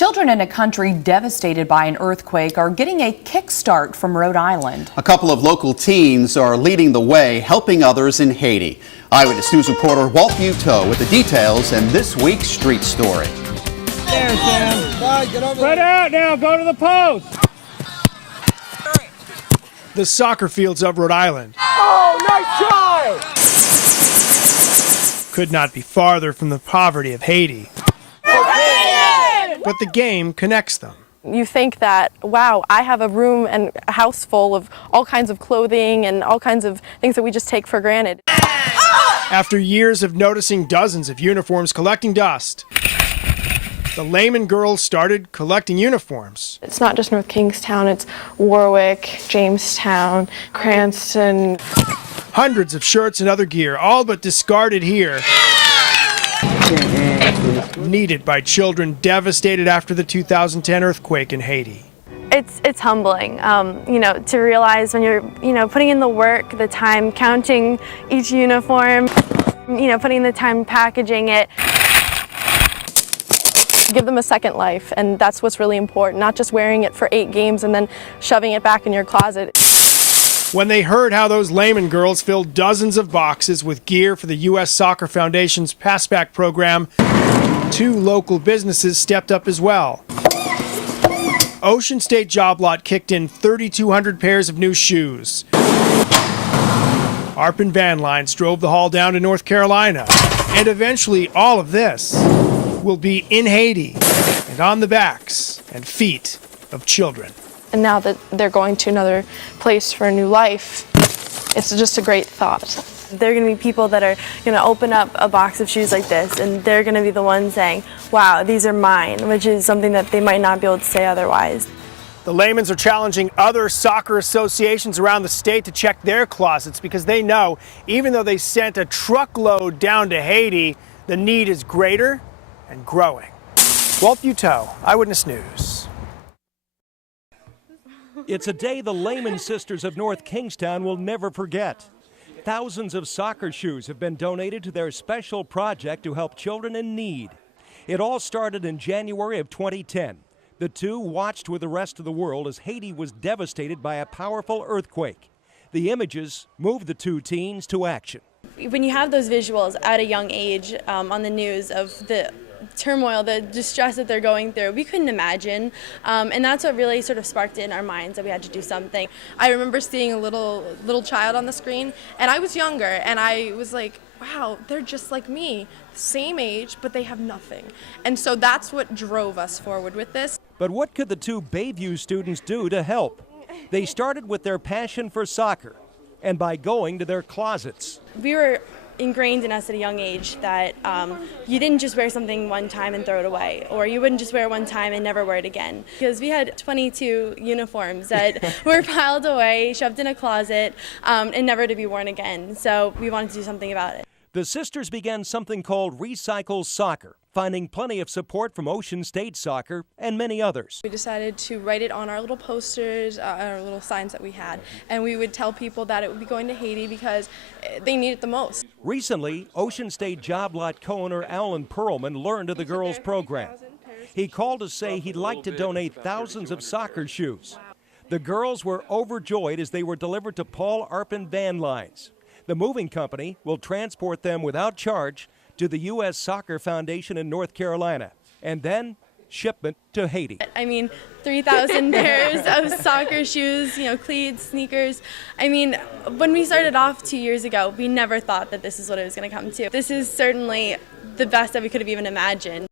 Children in a country devastated by an earthquake are getting a kickstart from Rhode Island. A couple of local teens are leading the way, helping others in Haiti. Eyewitness News reporter Walt Buteau with the details in this week's Street Story. There, Sam. Spread out now. Go to the post. The soccer fields of Rhode Island. Oh, nice try! Could not be farther from the poverty of Haiti. But the game connects them. You think that, wow, I have a room and a house full of all kinds of clothing and all kinds of things that we just take for granted. After years of noticing dozens of uniforms collecting dust, the Layman girls started collecting uniforms. It's not just North Kingstown, it's Warwick, Jamestown, Cranston. Hundreds of shirts and other gear, all but discarded here. Needed by children devastated after the 2010 earthquake in Haiti. It's humbling, to realize when you're, putting in the work, the time, counting each uniform, putting in the time packaging it. Give them a second life, and that's what's really important, not just wearing it for 8 games and then shoving it back in your closet. When they heard how those Layman girls filled dozens of boxes with gear for the U.S. Soccer Foundation's Passback program, 2 local businesses stepped up as well. Ocean State Job Lot kicked in 3,200 pairs of new shoes. Arpin Van Lines drove the haul down to North Carolina. And eventually all of this will be in Haiti and on the backs and feet of children. And now that they're going to another place for a new life, it's just a great thought. There are going to be people that are going to open up a box of shoes like this, and they're going to be the ones saying, wow, these are mine, which is something that they might not be able to say otherwise. The Laymans are challenging other soccer associations around the state to check their closets because they know, even though they sent a truckload down to Haiti, the need is greater and growing. Walt Buteau, Eyewitness News. It's a day the Layman sisters of North Kingstown will never forget. Thousands of soccer shoes have been donated to their special project to help children in need. It all started in January of 2010. The two watched with the rest of the world as Haiti was devastated by a powerful earthquake. The images moved the 2 teens to action. When you have those visuals at a young age on the news of the turmoil, the distress that they're going through, we couldn't imagine, and that's what really sort of sparked it in our minds that we had to do something. I remember seeing a little child on the screen, and I was younger, and I was like, wow, they're just like me, same age, but they have nothing. And so that's what drove us forward with this. But what could the 2 Bayview students do to help? They started with their passion for soccer and by going to their closets. We were ingrained in us at a young age that you didn't just wear something one time and throw it away, or you wouldn't just wear it one time and never wear it again. Because we had 22 uniforms that were piled away, shoved in a closet, and never to be worn again. So we wanted to do something about it. The sisters began something called Recycle Soccer, finding plenty of support from Ocean State Soccer and many others. We decided to write it on our little posters, our little signs that we had, and we would tell people that it would be going to Haiti because they need it the most. Recently, Ocean State Job Lot co-owner Alan Perlman learned of the girls' program. He called to say he'd like to donate thousands of soccer shoes. The girls were overjoyed as they were delivered to Paul Arpin Van Lines. The moving company will transport them without charge to the U.S. Soccer Foundation in North Carolina, and then shipment to Haiti. 3,000 pairs of soccer shoes, cleats, sneakers. When we started off 2 years ago, we never thought that this is what it was going to come to. This is certainly the best that we could have even imagined.